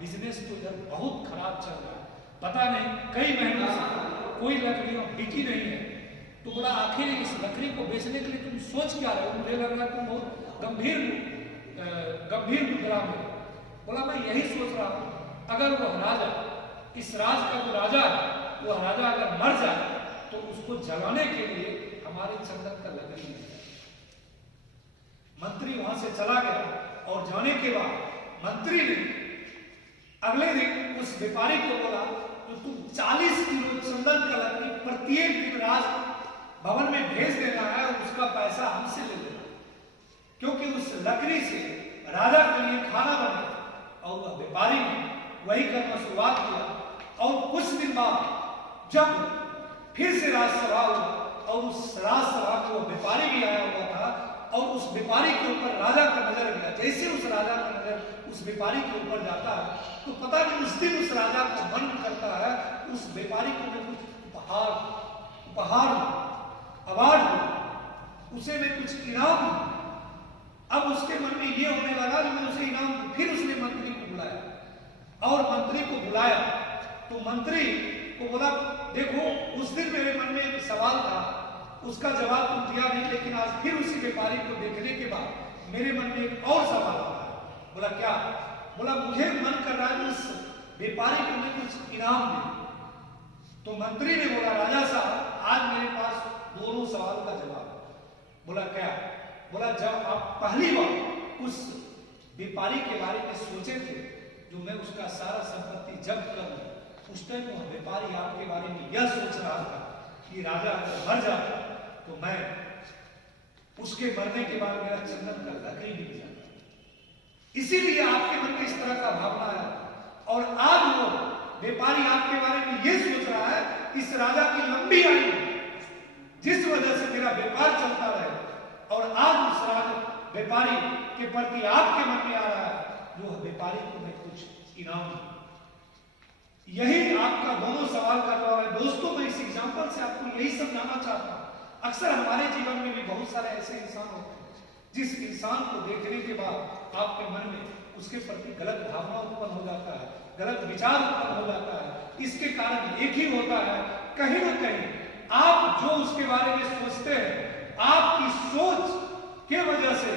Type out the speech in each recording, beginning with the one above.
Business तो इधर बहुत खराब चल रहा है, पता नहीं कई महीनों से कोई लकड़ियाँ बिकी नहीं है। तो बोला आखिर इस लकड़ी को बेचने के लिए तुम सोच क्या रहे हो? मुझे लग रहा है तुम बहुत गंभीर मुद्रा में। बोला मैं यही सोच रहा हूँ, अगर वह राजा, इस राज का जो राजा है, वह राजा अगर मर जाए तो उसको जलाने के लिए हमारे चंदन का लकड़ी नहीं है। मंत्री वहां से चला गया और जाने के बाद मंत्री ने अगले दिन उस व्यापारी को बोला तो तुम 40 किलो चंदन का लकड़ी प्रत्येक दिन राज भवन में भेज देना है और उसका पैसा हमसे ले लेना, क्योंकि उस लकड़ी से राजा के लिए खाना बने। और वह व्यापारी ने वही करना शुरुआत किया। और कुछ दिन बाद जब फिर से राजसभा हुआ और उस राजसभा को वह व्यापारी भी आया हुआ था और उस व्यापारी के ऊपर राजा का नजर गया। जैसे उस राजा का नजर उस व्यापारी के ऊपर जाता है तो पता नहीं उस दिन उस राजा को मन करता है उस व्यापारी को मैं कुछ उपहार अवार्ड दूं, उसे मैं कुछ इनाम दूं। अब उसके मन में ये होने लगा कि मैं उसे इनाम दूं। फिर उसने मंत्री को बुलाया और मंत्री को बुलाया तो मंत्री को बोला देखो उस दिन मेरे मन में एक सवाल था, उसका जवाब तुम दिया नहीं, लेकिन आज फिर उसी व्यापारी को देखने के बाद मेरे मन में एक और सवाल आता। बोला क्या? बोला मुझे मन कर रहा है उस व्यापारी को मैं कुछ इनाम दूं। तो मंत्री ने बोला राजा साहब आज मेरे पास दोनों सवाल का जवाब। बोला क्या? बोला जब आप पहली बार उस व्यापारी के बारे में सोचे थे जो मैं उसका सारा संपत्ति जब्त कर लूं, उस टाइम वह व्यापारी आपके बारे में यह सोच रहा था कि राजा अगर मर जाता तो मैं उसके मरने के बाद मेरा चंदन का लकड़ी बिक जाता। इसीलिए आपके मन में इस तरह का भावना है। और आज वो व्यापारी आपके बारे में यह सोच रहा है इस राजा की लंबी आयु जिस वजह से मेरा व्यापार चलता रहे, और आज उस व्यापारी के प्रति आपके मन में आ रहा है जो व्यापारी को मैं कुछ इनाम दूं। यही आपका दोनों सवाल का जवाब है। दोस्तों मैं इस एग्जाम्पल से आपको यही समझाना चाहता हूं। अक्सर हमारे जीवन में भी बहुत सारे ऐसे इंसान होते हैं जिस इंसान को देखने के बाद आपके मन में उसके प्रति गलत भावना उत्पन्न हो जाता है, गलत विचार उत्पन्न हो जाता है। इसके कारण एक ही होता है, कहीं ना कहीं आप जो उसके बारे में सोचते हैं, आपकी सोच के वजह से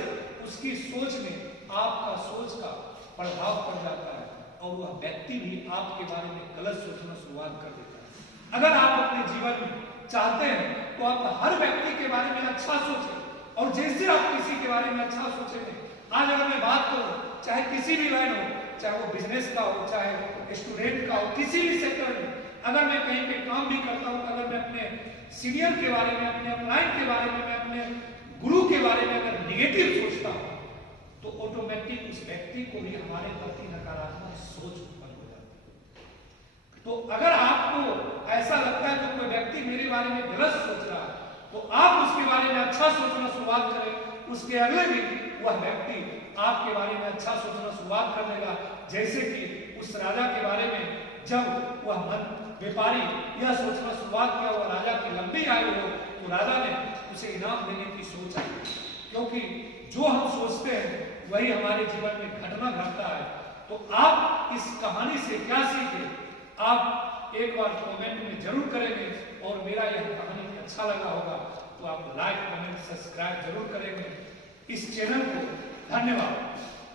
उसकी सोच में आपका सोच का प्रभाव पड़ जाता है और वह व्यक्ति भी आपके बारे में गलत सोचना शुरुआत कर देता है। अगर आप अपने जीवन में चाहते हैं तो आप हर व्यक्ति के बारे में अच्छा सोचें, और जैसे आप किसी के बारे में अच्छा सोचेंगे, आज अगर मैं बात करूं चाहे किसी भी लाइन हो, चाहे वो बिजनेस का हो, चाहे स्टूडेंट का हो, किसी भी सेक्टर में अगर मैं कहीं पे काम भी करता हूं, अगर मैं अपने सीनियर के बारे में, अपने अपलाइन के बारे में, मैं अपने गुरु के बारे में अगर निगेटिव सोचता हूं तो ऑटोमेटिक उस व्यक्ति को भी हमारे प्रति नकारात्मक सोच उत्पन्न हो जाती है। तो अगर आपको ऐसा लगता है कि कोई व्यक्ति मेरे बारे में गलत सोच रहा है तो आप उसके बारे में अच्छा सोचना शुरुआत करें, उसके अगले दिन वह व्यक्ति आपके बारे में अच्छा सोचना शुरुआत कर देगा। जैसे कि उस राजा के बारे में जब वह व्यापारी यह सोचना शुरुआत किया वह राजा की लंबी आयु हो तो राजा ने उसे इनाम देने की सोच आई, क्योंकि जो हम सोचते हैं वही हमारे जीवन में घटना घटता है। तो आप इस कहानी से क्या सीखे, आप एक बार कमेंट में जरूर करेंगे, और मेरा यह कहानी अच्छा लगा होगा तो आप लाइक, कमेंट, सब्सक्राइब जरूर करेंगे इस चैनल को। धन्यवाद।